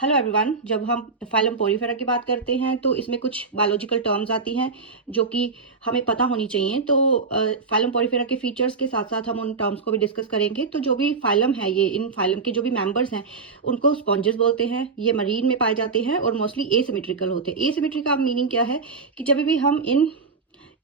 Hello everyone. जब हम phylum Porifera की बात करते हैं तो इसमें कुछ बायोलॉजिकल टर्म्स आती हैं जो कि हमें पता होनी चाहिए। तो फाइलम पोरीफेरा के फीचर्स के साथ साथ हम उन टर्म्स को भी डिस्कस करेंगे। तो जो भी फाइलम है, ये इन फाइलम के जो भी मेंबर्स हैं उनको स्पॉन्जेस बोलते हैं। ये मरीन में पाए जाते हैं और मोस्टली एसिमेट्रिकल होते हैं। एसिमेट्री का मीनिंग क्या है कि जब भी हम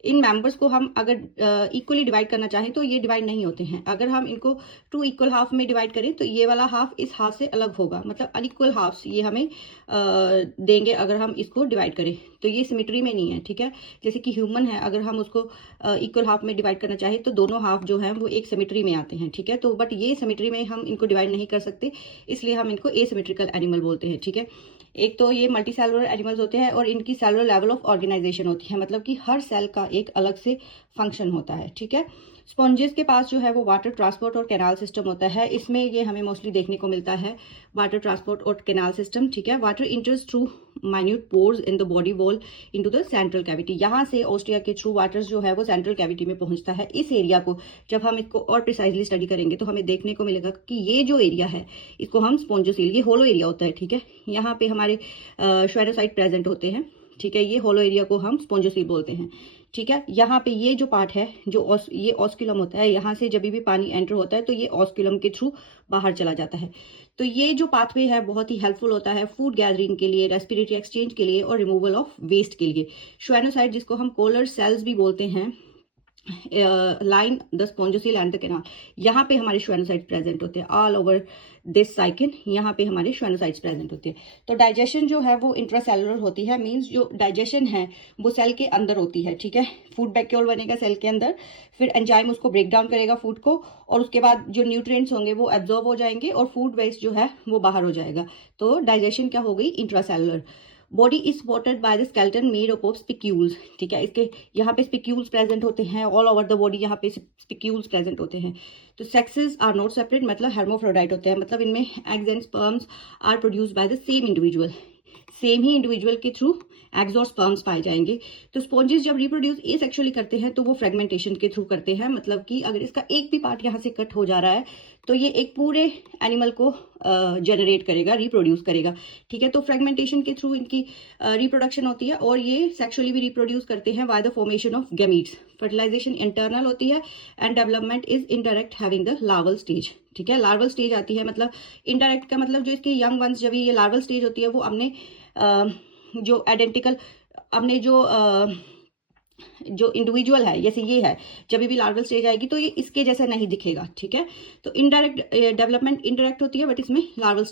इन मेंबर्स को हम अगर इक्वली डिवाइड करना चाहें तो ये डिवाइड नहीं होते हैं। अगर हम इनको टू इक्वल हाफ में डिवाइड करें तो ये वाला हाफ इस हाफ से अलग होगा, मतलब अनइक्वल हाफ्स ये हमें देंगे अगर हम इसको डिवाइड करें। तो ये सिमेट्री में नहीं है, ठीक है। जैसे कि ह्यूमन है, अगर हम उसको इक्वल हाफ में डिवाइड करना चाहें तो दोनों हाफ जो है वो एक सिमेट्री में आते हैं, ठीक है। तो बट ये सिमेट्री में हम इनको डिवाइड नहीं कर सकते, इसलिए हम इनको एसिमेट्रिकल एनिमल बोलते हैं, ठीक है। एक तो ये मल्टी सेलुलर एनिमल्स होते हैं और इनकी सेलुलर लेवल ऑफ ऑर्गेनाइजेशन होती है, मतलब कि हर सेल का एक अलग से फंक्शन होता है, ठीक है। स्पॉन्जेस के पास जो है वो वाटर ट्रांसपोर्ट और कैनाल सिस्टम होता है। इसमें ये हमें मोस्टली देखने को मिलता है वाटर ट्रांसपोर्ट और कैनाल सिस्टम, ठीक है। Water इंटर्स through minute pores in the body wall into the central cavity. यहाँ से ऑस्ट्रिया के थ्रू वाटर जो है वो सेंट्रल कैविटी में पहुंचता है। इस एरिया को जब हम इसको और प्रिसाइजली स्टडी करेंगे तो हमें देखने को मिलेगा कि ये जो एरिया है इसको हम स्पॉन्जोसील, ये होलो एरिया होता है, ठीक है। यहाँ पे हमारे श्वेरोसाइट प्रेजेंट होते हैं, ठीक है। ये होलो एरिया को हम स्पॉन्जोसील बोलते हैं, ठीक है। यहाँ पे ये जो पार्ट है जो ये ऑस्क्यूलम होता है, यहाँ से जब भी पानी एंटर होता है तो ये ऑस्क्यूलम के थ्रू बाहर चला जाता है। तो ये जो पाथवे है बहुत ही हेल्पफुल होता है फूड गैदरिंग के लिए, रेस्पिरेटरी एक्सचेंज के लिए और रिमूवल ऑफ वेस्ट के लिए। श्वेनोसाइट जिसको हम कोलर सेल्स भी बोलते हैं, line the spongocoel and the canal, यहाँ पे हमारे श्वेनोसाइट्स प्रेजेंट होते हैं ऑल ओवर दिस साइकिल। यहाँ पे हमारे श्वेनोसाइट्स प्रेजेंट होते हैं। तो डाइजेशन जो है वो इंट्रासेलुलर होती है, मींस जो डाइजेशन है वो सेल के अंदर होती है, ठीक है। फूड वैक्यूल बनेगा सेल के अंदर, फिर एंजाइम उसको ब्रेक डाउन करेगा फूड को, और उसके बाद जो न्यूट्रिएंट्स होंगे वो एब्जॉर्ब हो जाएंगे और फूड वेस्ट जो है वो बाहर हो जाएगा। तो डाइजेशन क्या हो गई, intracellular. Body is supported by the skeleton made up of spicules, ठीक है। इसके यहाँ पे स्पिक्यूल्स प्रेजेंट होते हैं ऑल ओवर द बॉडी, यहाँ पे स्पिक्यूल्स प्रेजेंट होते हैं। तो सेक्सेस आर नॉट सेपरेट, मतलब हेर्मोफ्रोडाइट होते हैं, मतलब इनमें eggs and sperms are produced by the same individual, same ही इंडिविजुअल के थ्रू एग्स और स्पर्म्स पाए जाएंगे। तो स्पॉन्जेस जब रिप्रोड्यूस एसेक्सुअली करते हैं तो वो फ्रेगमेंटेशन के थ्रू करते हैं, मतलब कि अगर इसका एक भी पार्ट यहाँ से कट हो जा रहा है तो ये एक पूरे एनिमल को जनरेट करेगा, रिप्रोड्यूस करेगा, ठीक है। तो फ्रेगमेंटेशन के थ्रू इनकी रिप्रोडक्शन होती है और ये सेक्सुअली भी रिप्रोड्यूस करते हैं by the formation of gametes. Fertilization internal होती है and development is indirect having the larval stage, ठीक है। लार्वल स्टेज आती है, मतलब इनडायरेक्ट का मतलब जो इसके यंग वंस जब ये लार्वल स्टेज होती है वो अपने जो आइडेंटिकल अपने जो इंडिविजुअल है, जैसे ये है, जब भी लार्वल स्टेज आएगी तो ये इसके जैसा नहीं दिखेगा, ठीक है। तो इनडायरेक्ट डेवलपमेंट इनडायरेक्ट होती है बट इसमें लार्वल